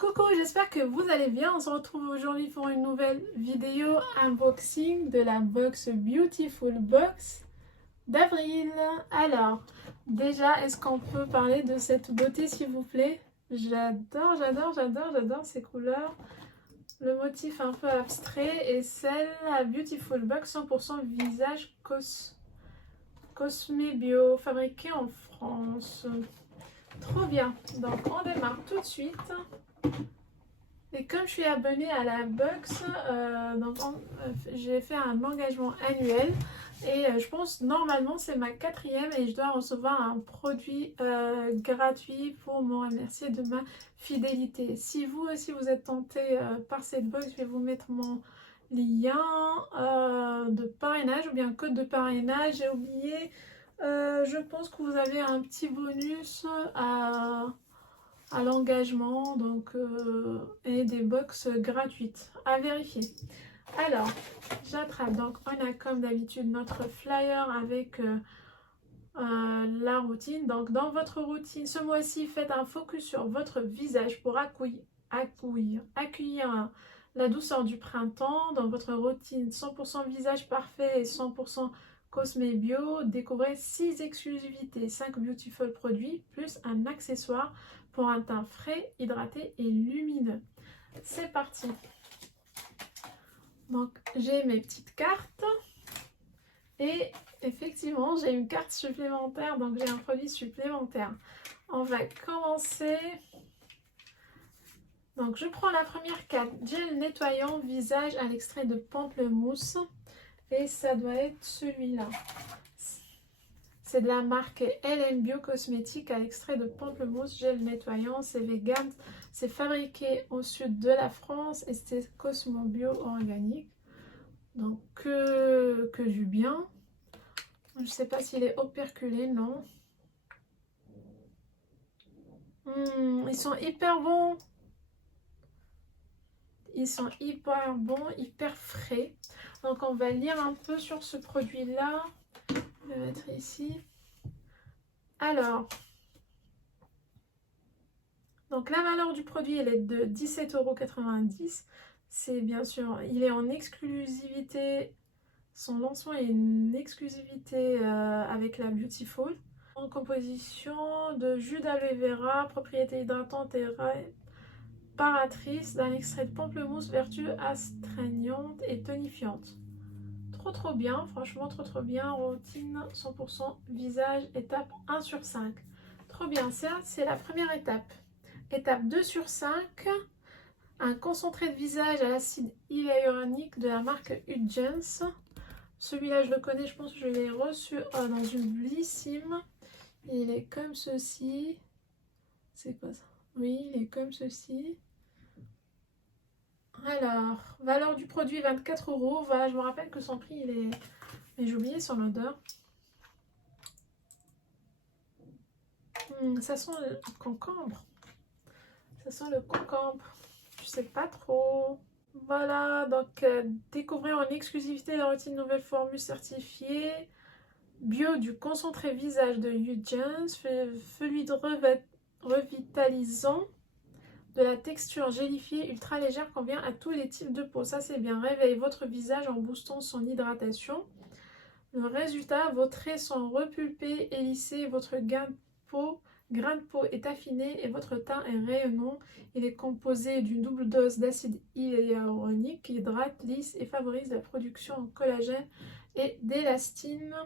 Coucou, j'espère que vous allez bien. On se retrouve aujourd'hui pour une nouvelle vidéo unboxing de la box Beautiful Box d'avril. Alors, déjà, est-ce qu'on peut parler de cette beauté s'il vous plaît? J'adore ces couleurs. Le motif un peu abstrait et celle à Beautiful Box 100% visage Cosme Bio, fabriqué en France. Trop bien. Donc, on démarre tout de suite. Et comme je suis abonnée à la box, j'ai fait un engagement annuel et je pense normalement c'est ma quatrième et je dois recevoir un produit gratuit pour me remercier de ma fidélité. Si vous aussi vous êtes tenté par cette box, je vais vous mettre mon lien de parrainage ou bien code de parrainage. J'ai oublié, je pense que vous avez un petit bonus à l'engagement et des box gratuites à vérifier. Alors j'attrape, donc on a comme d'habitude notre flyer avec la routine. Donc dans votre routine ce mois-ci, faites un focus sur votre visage pour accueillir la douceur du printemps. Dans votre routine 100% visage parfait et 100% Cosme Bio, découvrez 6 exclusivités, 5 beautiful produits plus un accessoire pour un teint frais, hydraté et lumineux. C'est parti. Donc j'ai mes petites cartes et effectivement j'ai une carte supplémentaire, donc j'ai un produit supplémentaire. On va commencer. Donc je prends la première carte, gel nettoyant visage à l'extrait de pamplemousse et ça doit être celui-là. C'est de la marque LN Bio Cosmétique à l'extrait de pamplemousse, gel nettoyant, c'est vegan, c'est fabriqué au sud de la France et c'est Cosmo Bio organique. Donc que du bien. Je ne sais pas s'il est operculé, non. Ils sont hyper bons. Ils sont hyper bons, hyper frais. Donc on va lire un peu sur ce produit-là. Je vais mettre ici. Alors, donc la valeur du produit, elle est de 17,90 €. C'est bien sûr, il est en exclusivité. Son lancement est une exclusivité avec la Beautiful. En composition de jus d'aloe vera, propriété hydratante et réparatrice d'un extrait de pamplemousse, vertu astreignante et tonifiante. Trop bien, franchement trop bien. Routine 100% visage, étape 1 sur 5. Trop bien, ça c'est la première étape. Étape 2 sur 5, un concentré de visage à l'acide hyaluronique de la marque Udgens. Celui-là je le connais, je pense que je l'ai reçu dans une Blissim. Il est comme ceci. C'est quoi ça? Oui, il est comme ceci. Alors, valeur du produit 24 €. Voilà, je me rappelle que son prix il est... Mais j'ai oublié son odeur. Ça sent le concombre. Ça sent le concombre. Je sais pas trop. Voilà, donc découvrez en exclusivité la routine nouvelle formule certifiée bio du concentré visage de Udgens, fluide revitalisant, de la texture gélifiée ultra légère, convient à tous les types de peau. Ça c'est bien. Réveille votre visage en boostant son hydratation. Le résultat, vos traits sont repulpés et lissés, votre grain de peau est affiné et votre teint est rayonnant. Il est composé d'une double dose d'acide hyaluronique qui hydrate, lisse et favorise la production en collagène et d'élastine.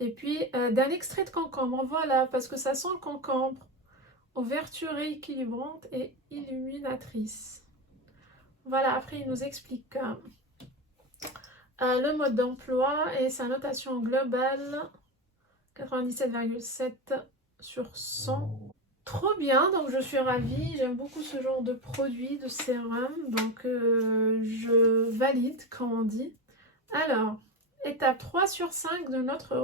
Et puis d'un extrait de concombre, voilà, parce que ça sent le concombre, aux vertus rééquilibrantes et illuminatrices. Voilà, après il nous explique le mode d'emploi et sa notation globale 97,7 sur 100. Trop bien, donc je suis ravie, j'aime beaucoup ce genre de produit, de sérum, donc je valide comme on dit. Alors, étape 3 sur 5 de notre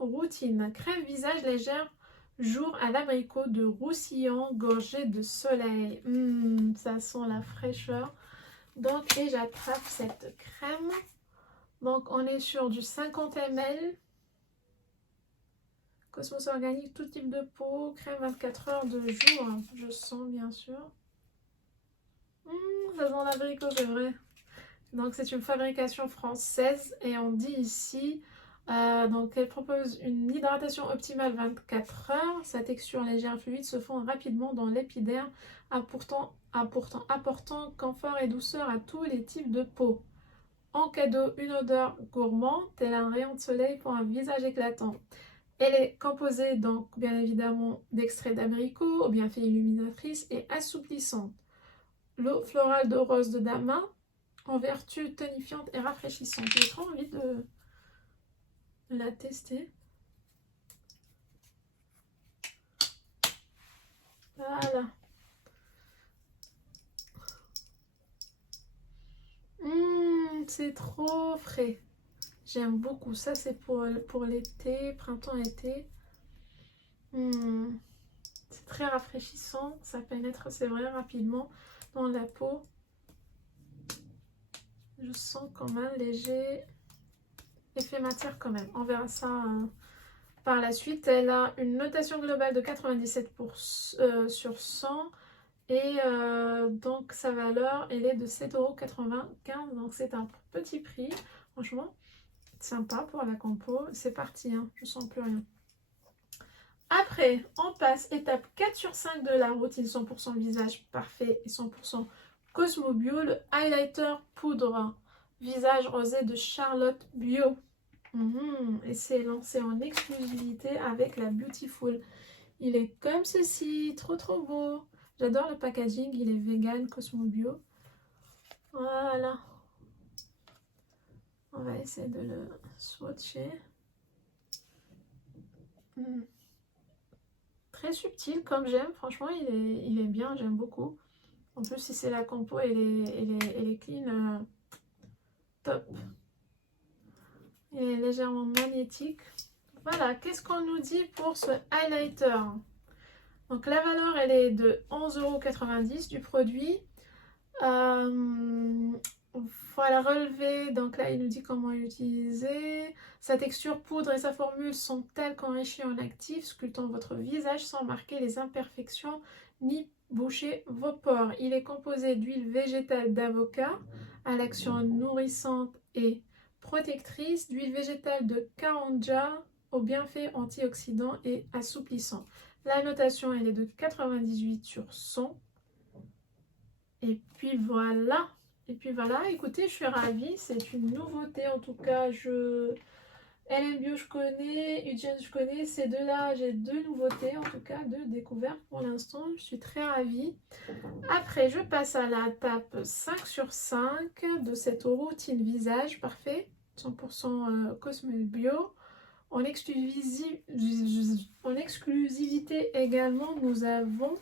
routine, crème visage légère jour à l'abricot de roussillon gorgé de soleil. Ça sent la fraîcheur. Donc, et j'attrape cette crème. Donc on est sur du 50 ml. Cosmos organique, tout type de peau, crème 24 heures de jour, je sens bien sûr. Ça sent l'abricot, c'est vrai. Donc c'est une fabrication française et on dit ici, donc elle propose une hydratation optimale 24 heures. Sa texture légère et fluide se fond rapidement dans l'épiderme, apportant confort et douceur à tous les types de peau. En cadeau, une odeur gourmande, tel un rayon de soleil pour un visage éclatant. Elle est composée donc bien évidemment d'extraits d'abricot, aux bienfaits illuminatrices et assouplissantes. L'eau florale de rose de damas, en vertu tonifiante et rafraîchissante. J'ai trop envie de la tester. Voilà. C'est trop frais. J'aime beaucoup. Ça, c'est pour l'été, printemps-été. C'est très rafraîchissant. Ça pénètre, c'est vrai, rapidement dans la peau. Je sens quand même léger effet matière quand même. On verra ça par la suite. Elle a une notation globale de 97 sur 100. Et donc sa valeur, elle est de 7,95 €. Donc c'est un petit prix. Franchement, sympa pour la compo. C'est parti, hein, je sens plus rien. Après, on passe étape 4 sur 5 de la routine 100% visage parfait et 100% Cosmo Bio, le highlighter poudre visage rosé de Charlotte Bio. Et c'est lancé en exclusivité avec la Beautiful. Il est comme ceci, trop trop beau. J'adore le packaging, il est vegan, Cosmo Bio. Voilà. On va essayer de le swatcher. Très subtil comme j'aime, franchement il est bien, j'aime beaucoup. En plus si c'est la compo, elle est clean, top. Elle est légèrement magnétique. Voilà, qu'est-ce qu'on nous dit pour ce highlighter? Donc la valeur elle est de 11,90 € du produit. Voilà, relevé, donc là il nous dit comment l'utiliser. Sa texture poudre et sa formule sont telles qu'enrichies en actif, sculptant votre visage sans marquer les imperfections ni boucher vos pores. Il est composé d'huile végétale d'avocat à l'action nourrissante et protectrice, d'huile végétale de Karanja aux bienfaits antioxydants et assouplissants. La notation elle est de 98 sur 100. Et puis voilà. Écoutez, je suis ravie. C'est une nouveauté en tout cas. LM Bio, je connais. Udgen, je connais. Ces deux-là, j'ai deux nouveautés en tout cas, deux découvertes pour l'instant. Je suis très ravie. Après, je passe à la tape 5 sur 5 de cette routine visage parfait. 100% Cosmo Bio. En exclusivité également, nous avons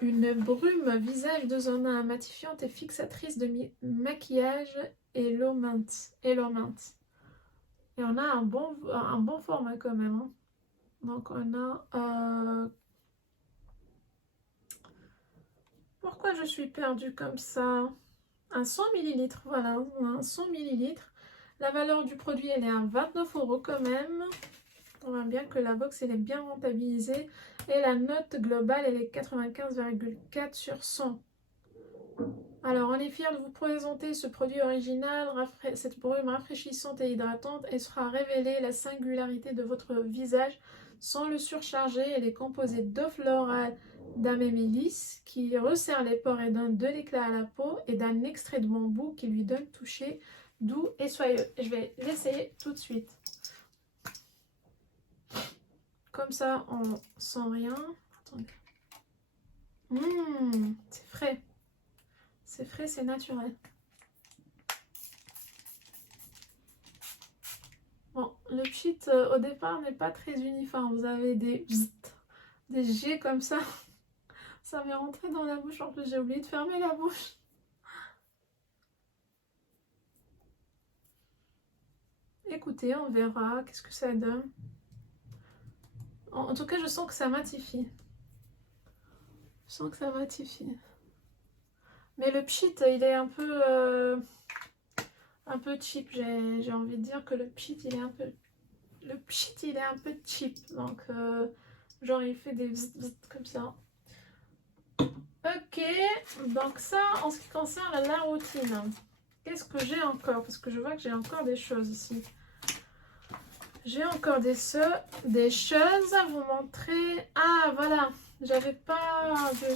une brume visage 2 en 1 matifiante et fixatrice de maquillage Hello Mint. Et on a un bon format quand même. Hein. Donc on a... Pourquoi je suis perdue comme ça? Un 100 ml, voilà, un 100 ml. La valeur du produit, elle est à 29 € quand même. On voit bien que la box, elle est bien rentabilisée. Et la note globale, elle est 95,4 sur 100. Alors, on est fiers de vous présenter ce produit original, cette brume rafraîchissante et hydratante. Elle sera révélée la singularité de votre visage sans le surcharger. Elle est composée d'eau florale d'amémélis qui resserre les pores et donne de l'éclat à la peau et d'un extrait de bambou qui lui donne toucher doux et soyeux. Je vais l'essayer tout de suite. Comme ça, on sent rien. Attendez. C'est frais. C'est frais, c'est naturel. Bon, le cheat au départ n'est pas très uniforme. Vous avez des G comme ça. Ça m'est rentré dans la bouche. En plus, j'ai oublié de fermer la bouche. Écoutez, on verra. Qu'est-ce que ça donne? En tout cas, je sens que ça matifie. Je sens que ça matifie. Mais le pchit, il est un peu cheap. J'ai envie de dire que le pchit, il est un peu... Le pchit, il est un peu cheap. Donc, genre, il fait des comme ça. Ok, Ok, donc ça en ce qui concerne la routine. Qu'est-ce que j'ai encore? Parce que je vois que j'ai encore des choses ici. J'ai encore des choses à vous montrer. Ah voilà, j'avais pas vu.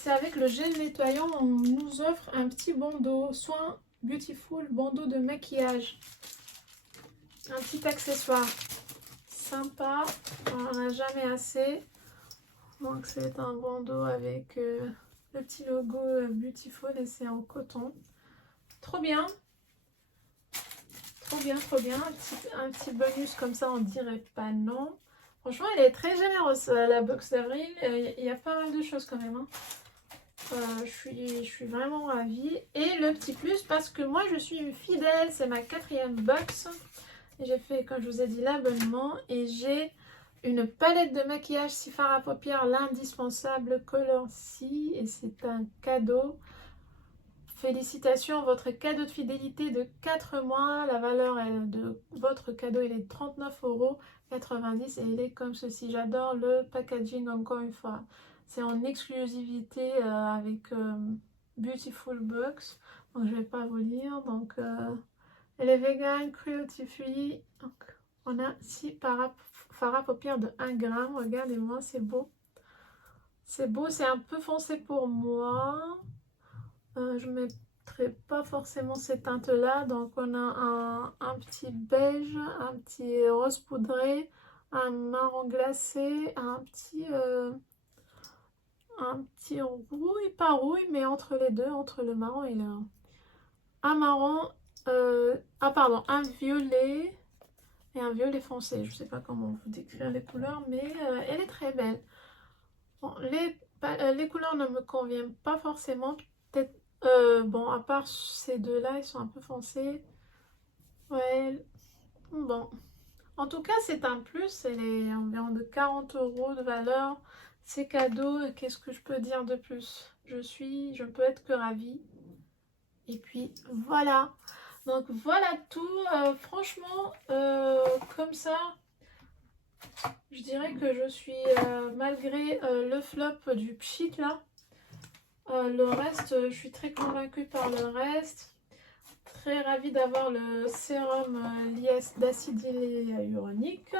C'est avec le gel nettoyant, on nous offre un petit bandeau. Soin Beautiful bandeau de maquillage. Un petit accessoire. Sympa, on n'en a jamais assez. Donc c'est un bandeau avec le petit logo Beautiful et c'est en coton. Trop bien. Trop bien, trop bien. Un petit bonus comme ça, on dirait pas non. Franchement, elle est très généreuse, la box d'avril. Il y a pas mal de choses quand même. Hein. Je suis vraiment ravie. Et le petit plus, parce que moi, je suis une fidèle. C'est ma 4e box. J'ai fait, comme je vous ai dit, l'abonnement. Et j'ai une palette de maquillage si fard à paupières, l'indispensable Color C. Et c'est un cadeau. Félicitations, votre cadeau de fidélité de 4 mois. La valeur de votre cadeau elle est de 39,90 € et elle est comme ceci. J'adore le packaging encore une fois. C'est en exclusivité avec Beautiful Box. Donc je ne vais pas vous lire. Donc elle est vegan, cruelty free. Donc on a 6 fards à paupières de 1 g. Regardez-moi, c'est beau. C'est beau, c'est un peu foncé pour moi. Je ne mettrai pas forcément ces teintes là, donc on a un petit beige, un petit rose poudré, un marron glacé, un petit rouille, pas rouille mais entre les deux, entre le marron et un marron, pardon, un violet et un violet foncé. Je sais pas comment vous décrire les couleurs, mais elle est très belle. Bon, les couleurs ne me conviennent pas forcément, peut-être. Bon, à part ces deux-là, ils sont un peu foncés. Ouais, bon. En tout cas, c'est un plus. Elle est environ de 40 € de valeur. C'est cadeau. Qu'est-ce que je peux dire de plus? Je peux être que ravie. Et puis, voilà. Donc, voilà tout. Franchement, comme ça, je dirais que je suis, malgré le flop du pchit là, le reste, je suis très convaincue par le reste. Très ravie d'avoir le sérum d'acide hyaluronique.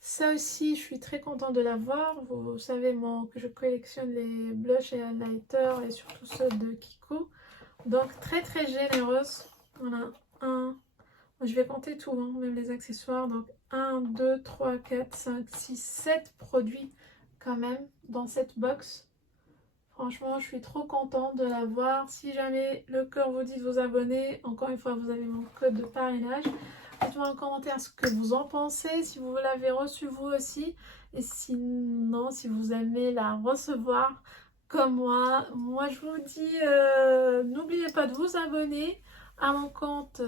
Ça aussi, je suis très contente de l'avoir. Vous savez que je collectionne les blushs et highlighters et surtout ceux de Kiko. Donc très très généreuse. Voilà, je vais compter tout, hein, même les accessoires. Donc 1, 2, 3, 4, 5, 6, 7 produits quand même dans cette box. Franchement, je suis trop contente de l'avoir. Si jamais le cœur vous dit de vous abonner, encore une fois, vous avez mon code de parrainage. Dites-moi en commentaire ce que vous en pensez, si vous l'avez reçu vous aussi. Et sinon, si vous aimez la recevoir comme moi, je vous dis, n'oubliez pas de vous abonner à mon compte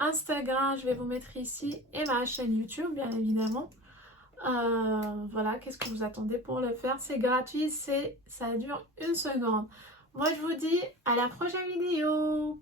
Instagram. Je vais vous mettre ici et ma chaîne YouTube, bien évidemment. Voilà, qu'est-ce que vous attendez pour le faire? C'est gratuit, ça dure 1 seconde. Moi, je vous dis à la prochaine vidéo.